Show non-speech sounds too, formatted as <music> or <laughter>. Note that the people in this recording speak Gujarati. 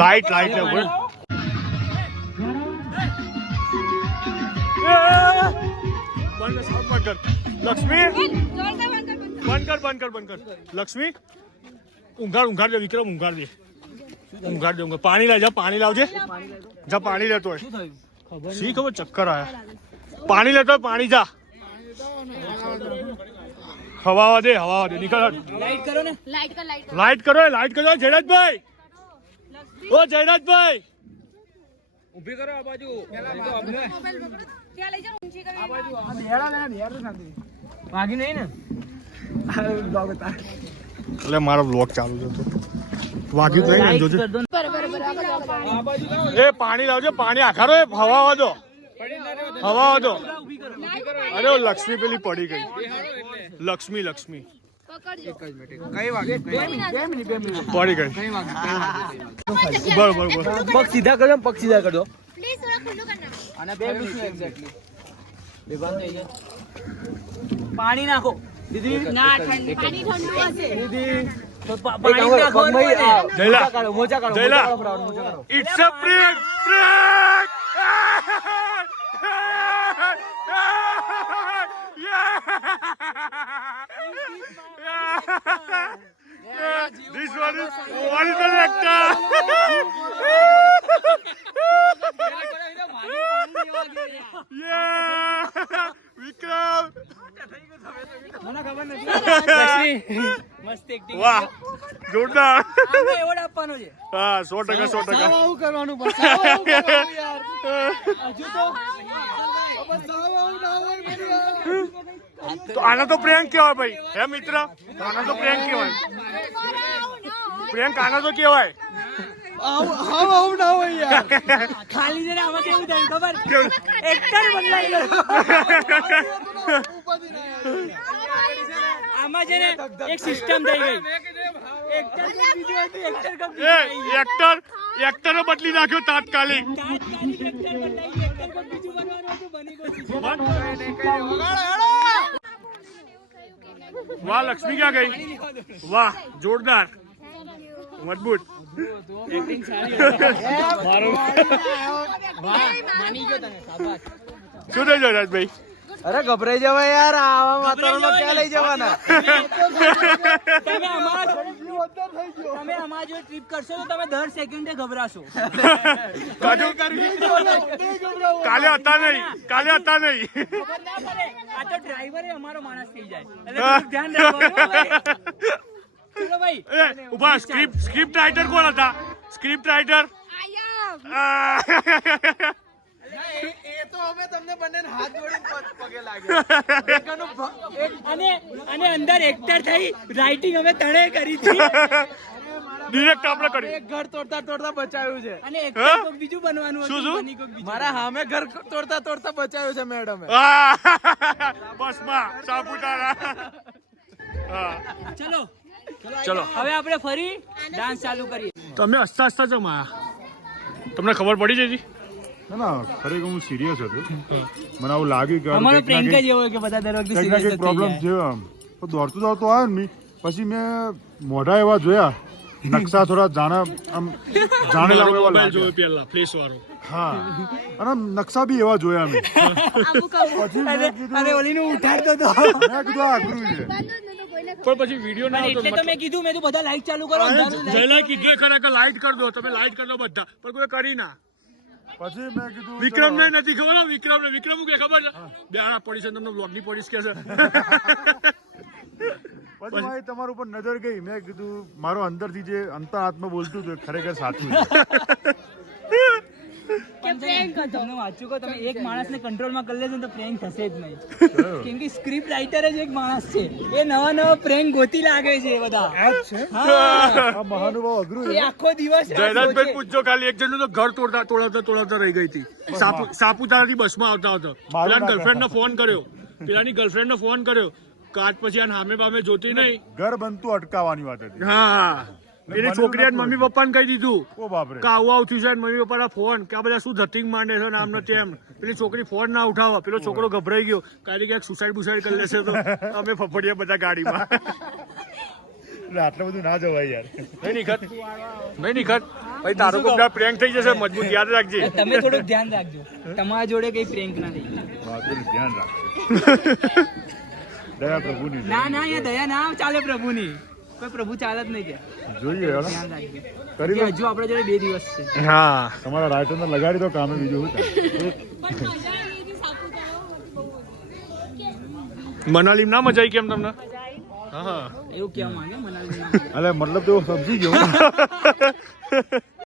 લાઈટ લાઈટ ને ઊભો રહે. બંધ કર, સાઉન્ડ બંધ કર. લક્ષ્મી બંધ કર બંધ કર બંધ કર લક્ષ્મી ઊંઘાડ ઊંઘાડ દે વિક્રમ ઊંઘાડ દે ઊંઘાડ દે ઊંઘાડ. પાણી લાવ જા પાણી લાવજે જા પાણી લેતો હોય શી ખબર ચક્કર આયા પાણી લેતો હોય પાણી જા હવા દે હવા દે નીકળ લાઈટ કરો ને લાઈટ કર લાઈટ લાઈટ કરો લાઈટ કરો જયરાજભાઈ ઓ જયરાજભાઈ ઊભી કરો આ બાજુ. વાગી નહીં ને? એટલે મારો બ્લોગ ચાલુ છે તો. નહીં ને જોજે. એ પાણી લાવજો પાણી આખારો એ હવા વાજો હવા કરો અરે લક્ષ્મી પેલી પડી ગઈ. લક્ષ્મી લક્ષ્મી. પકડજો. કઈ વાગે? બે મિનિટ બે મિનિટ બે મિનિટ. પડી ગઈ. કઈ વાગે? કઈ વાગે? બરોબર બરોબર પગ સીધા કરજો પગ સીધા કરજો. પ્લીઝ થોડા ખુલ્લું કરના અને બે મિનિટ એક્ઝેક્ટલી બેભાન થઈ જાય પાણી નાખો. દીદી. ના પાણી ઠંડુ હશે. દીદી. મોજા કાઢો, મોજા કાઢો. It's a break break This one is original actor. Yeah! <laughs> મસ્ત acting. વાહ. જોરદાર. આમને award આપવાનો છે. હા સો ટકા સો ટકા. આવું કરવાનું બસ. આવું આવું કરવાનું યાર. હજુ તો બસ આવું આવું ના હોય બધું યાર. તો આનો તો પ્રેન્ક કહેવાય ભાઈ. હે મિત્ર? આનો તો પ્રેન્ક કહેવાય. પ્રેન્ક આનો તો કહેવાય? આવું આવું આવું ના હોય યાર. <laughs> ખાલી આમાં કેવું થાય ખબર? એક્ટર બદલાઈ ગયો. આમાં છે ને એક સિસ્ટમ થઈ ગઈ. એક્ટર એક્ટર એ એક્ટર એક્ટરો બદલી નાખ્યો તાત્કાલિક. તાત્કાલિક એક્ટર બદલાઈ એક્ટર બીજું બનવાનું હતું બની ગયું. વાહ લક્ષ્મી ક્યાં ગઈ? વાહ જોરદાર. મજબૂત. શું થઈ જાય રાજભાઈ? અરે ગભરાઈ જવાય યાર આવા વાતાવરણમાં ક્યાં લઈ જવાના? તમે અમારા તમે અમારા જો ટ્રીપ કરશો તો તમે દર સેકન્ડે ગભરાશો. <laughs> કાજુ કાલે હતા નહીં કાલે હતા નહીં. ખબર ના પડે આ તો ડ્રાઈવરે અમારો માણસ થઈ જાય. એટલે ધ્યાન રાખો ભાઈ. ઊભા સ્ક્રિપ્ટ સ્ક્રિપ્ટ રાઇટર કોણ હતા? સ્ક્રિપ્ટ રાઇટર એ તો અમે તમને બંને હાથ જોડીને પગે લાગે. <laughs> અને અને અંદર એક્ટર થઈ રાઇટિંગ અમે તણે કરી હતી. <laughs> ડિરેક્ટ આપણે કરી. એક ઘર તોડતા તોડતા બચાવ્યું છે. અને? બીજું બનવાનું શું, હતું શું? મારા સામે ઘર તોડતા તોડતા બચાવ્યું છે મેડમ આ, <laughs> બસમાં સાપુતારા. હા. ચલો. ચલો હવે આપણે ફરી ડાન્સ ચાલુ કરીએ. તમે હસતા હસતા જમ તમને ખબર પડી જઈ ના ના ખરેખર હું સિરિયસ હતો. મને આવું લાગ્યું કે અમારો પ્રેન્ક જ એવો કે બધા દર વખતે કંઈક ના serious કંઈક જ થઈ પ્રોબ્લેમ જાય. આમ. તો દોડતો દોડતો આવ્યો ને પછી મેં મોઢા એવા જોયા. નકશા થોડા જાણા આમ જાણેલા એવા લાગ્યા. પેલા પ્લેસ વાળો. હા. અને નકશા બી એવા જોયા મેં. પછી મેં કીધું ઉઠાડતો હતો મેં કીધું આ અઘરું છે. પણ પછી વીડિયો ના એટલે તો મેં કીધું મેં તો બધા લાઈટ ચાલુ કરો જયલા કીધું ખરા કે લાઈટ કરી દો તમે લાઈટ કરી દો બધા. પણ કોઈ કરી ના. પછી મેં કીધું વિક્રમ ને નથી ખબર વિક્રમ ને વિક્રમ કે ખબર છે? બેહાડા પડી છે તમને બ્લોગની પડી કે છે? <laughs> પછી મારી તમારા ઉપર નજર ગઈ મેં કીધું મારો અંદરથી જે અંતરાત્મા બોલતું હતું ખરેખર સાચું <laughs> છે કે prank હતો. તમને વાંચું કહું, તમે એક માણસને કંટ્રોલમાં કરી લેશો તો પ્રેન્ક થશે જ નહીં. કેમ કે સ્ક્રિપ્ટ રાઇટર જ એક માણસ છે. એ નવા નવા પ્રેન્ક ગોતી લાગે છે બધા. હા. મહાનુભાવ અઘરું એ આખો દિવસ જયરાજભાઈ પૂછજો ખાલી એક જણનું તો ઘર તોડતા તોડાતા તોડાતા રહી ગઈ હતી. સાપુ સાપુતારાથી બસમાં આવતા હતો. પેલા ના ગર્લફ્રેન્ડ ને ફોન કર્યો. પેલાની ગર્લફ્રેન્ડ ને ફોન કર્યો. કાટ પછી આને હામે બામે જોતી નહીં. ઘર બનતું અટકાવવાની વાત હતી. હા. એની છોકરીએ મમ્મી પપ્પાને કહી દીધું કે આવું આવું થયું છે મમ્મી પપ્પાના ફોન? કે આ બધા શું ધતિંગ માંડે છે ને આમ ને તેમ પેલી છોકરી ફોન ના ઉઠાવવા. પેલો છોકરો ગભરાઈ ગયો. કાંઈ ક્યાંક સુસાઇડ બુસાઇડ કરી લેશે તો અમે ફફડીએ બધા ગાડીમાં. <laughs> એટલે આટલું બધું ના જવાય યાર. નહીં નિખત. નહીં નિખત. પછી તારો કોક પ્રેન્ક થઈ જશે મજબૂત યાદ રાખજે. તમે થોડુંક ધ્યાન રાખજો. તમારા જોડે કઈ પ્રેન્ક ના થઈ ધ્યાન રાખજો. <laughs> દયા પ્રભુની ના ના અહીંયા દયા ના ચાલે પ્રભુની. કોઈ પ્રભુ ચાલે જ નહીં કે જોઈએ હવે કરી લો. હજુ આપણે જોડે બે દિવસ છે. હા. તમારા રાઇટરને લગાડી દો કામે બીજું શું મનાલી ના મજા આવી કેમ તમને? હા એવું કેવા માંગે મનાલી અલે મતલબ તો સમજી ગયો. <laughs>